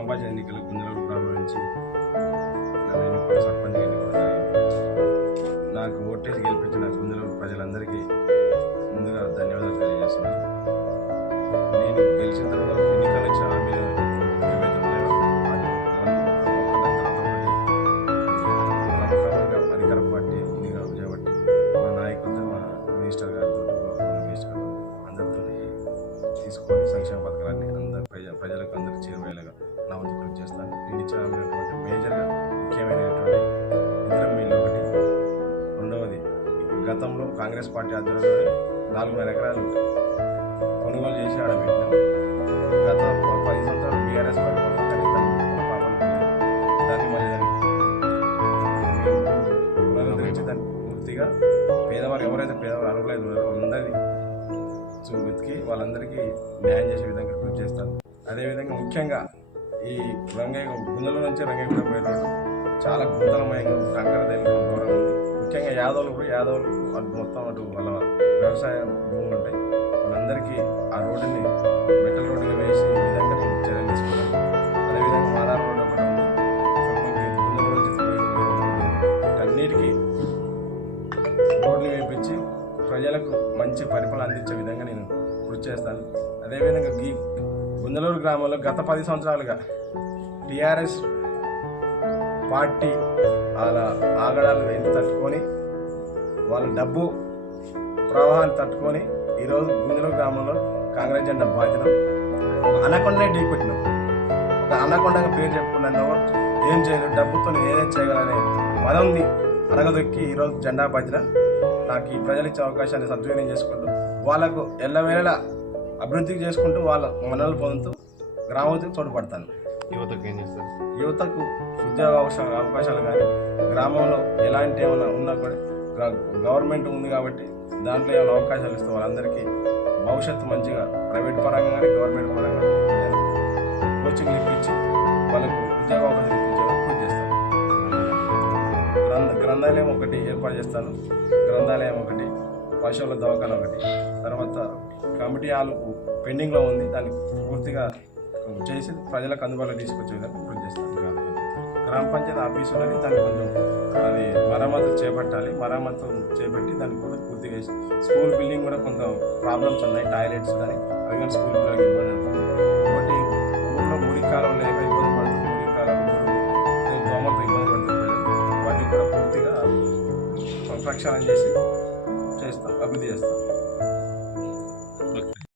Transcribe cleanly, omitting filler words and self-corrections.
గ్రామ పంచాయతీ ఎన్నికలు గుంజలూరు గ్రామం నుంచి నన్ను ఎన్నుకోవడం సర్పంచ్గా ఎన్నుకోవడం జరిగింది. నాకు ఓటేసి గెలిపించిన గుంజలూరు ప్రజలందరికీ ముందుగా ధన్యవాదాలు తెలియజేస్తున్నాను. నేను గెలిచిన తర్వాత ఎన్నికలు ఇచ్చిన హామీలు ఏవైతే ఉన్నాయో అది క్రమంగా అధికార పార్టీ ఎన్నికలు చేయబట్టి మా నాయకులతో మా మినిస్టర్ గారితో అందరితో తీసుకొని సంక్షేమ పథకాలన్నీ ప్రజలకు అందరికీ చేరువేలాగా నా వంతు కృషి చేస్తాను. నేను ఇచ్చినటువంటి మేజర్గా ముఖ్యమైనటువంటి ఇందిరమ్మ ఇల్లు ఒకటి, రెండవది గతంలో కాంగ్రెస్ పార్టీ ఆధ్వర్యంలో 4,500 ఎకరాలు కొనుగోలు చేసి ఆడబెట్టినాం. గత 10 సంవత్సరాలు బీఆర్ఎస్ పరిపాలన దాన్ని మళ్ళీ పునరుద్ధరించి దాన్ని పూర్తిగా పేదవారు ఎవరైతే పేదవారు అర్హులైన వాళ్ళందరినీ వెతికి వాళ్ళందరికీ న్యాయం చేసే విధంగా కృషి చేస్తాను. అదేవిధంగా ముఖ్యంగా ఈ గుందల నుంచి రంగయ్య పోయే రోడ్డు చాలా గుంతలమయంగా కంకర దగ్గర దూరం ఉంది. ముఖ్యంగా యాదవులకు అటు మొత్తం అటు వాళ్ళ వ్యవసాయ భూములు ఉంటాయి. వాళ్ళందరికీ ఆ రోడ్డుని మెటల్ రోడ్డుగా వేసి ఈ విధంగా నేను చర్యలు తీసుకున్నాను. అదేవిధంగా మాదార రోడ్డు ఒకటి ఉంది. గుందల నుంచి వీటన్నిటికీ రోడ్లు వేయించి ప్రజలకు మంచి పరిపాలన అందించే విధంగా నేను కృషి చేస్తాను. అదేవిధంగా ఈ గుందలూరు గ్రామంలో గత 10 సంవత్సరాలుగా టీఆర్ఎస్ పార్టీ వాళ్ళ ఆగడాలు తట్టుకొని వాళ్ళ డబ్బు ప్రవాహాన్ని తట్టుకొని ఈరోజు గుందలూరు గ్రామంలో కాంగ్రెస్ జెండా బాధ్యత ఒక అనకొండనే ఢీకొట్టినాం. ఒక అనకొండగా పేరు చెప్పుకున్నాను. ఏం చేయలేదు, డబ్బుతో నేను ఏదైనా చేయగలనే పదంని అనగదొక్కి ఈరోజు జెండా బాధ్యత నాకు ఈ ప్రజలు ఇచ్చే అవకాశాన్ని సద్వినియోగం చేసుకుంటూ వాళ్ళకు ఎల్లవేళ అభివృద్ధికి చేసుకుంటూ వాళ్ళ మనలు పొందుతూ గ్రామానికి తోడ్పడతాను. యువతకు ఏం చేస్తారు? యువతకు ఉద్యోగ అవకాశాలు కానీ గ్రామంలో ఎలాంటి ఏమైనా ఉన్నా కూడా గవర్నమెంట్ ఉంది కాబట్టి దాంట్లో ఏమైనా అవకాశాలు ఇస్తే వాళ్ళందరికీ భవిష్యత్తు మంచిగా ప్రైవేట్ పరంగా కానీ గవర్నమెంట్ పరంగా కోచింగ్లు ఇప్పించి వాళ్ళకు ఉద్యోగ అవకాశాలు ఇప్పించేందుకు కృషి చేస్తాను. గ్రంథాలయం ఒకటి ఏర్పాటు చేస్తాను. గ్రంథాలయం ఒకటి, పశువుల దవాఖాన ఒకటి, తర్వాత కమిటీ హాల్ పెండింగ్లో ఉంది. దాన్ని పూర్తిగా చేసి ప్రజలకు అందుబాటులో తీసుకొచ్చే విధంగా కృషి చేస్తాను. గ్రామ పంచాయతీ ఆఫీస్ ఉన్నది, దాన్ని కొంచెం అది మరమ్మతులు చేపట్టాలి. మరమ్మతులు చేపట్టి దాన్ని కూడా పూర్తిగా స్కూల్ బిల్డింగ్ కూడా కొంత ప్రాబ్లమ్స్ ఉన్నాయి, టాయిలెట్స్ కానీ అవి కానీ స్కూల్ పిల్లలకి ఇబ్బంది అవుతుంది. ఒకటి ఊళ్ళో మురికాలం లేక ఇబ్బంది పడుతుంది, మురికాలం దోమలతో ఇబ్బంది పడుతుంది ప్రజలు. వాటిని కూడా పూర్తిగా ప్రక్షాళన చేసి చేస్తాం, అభివృద్ధి చేస్తాం.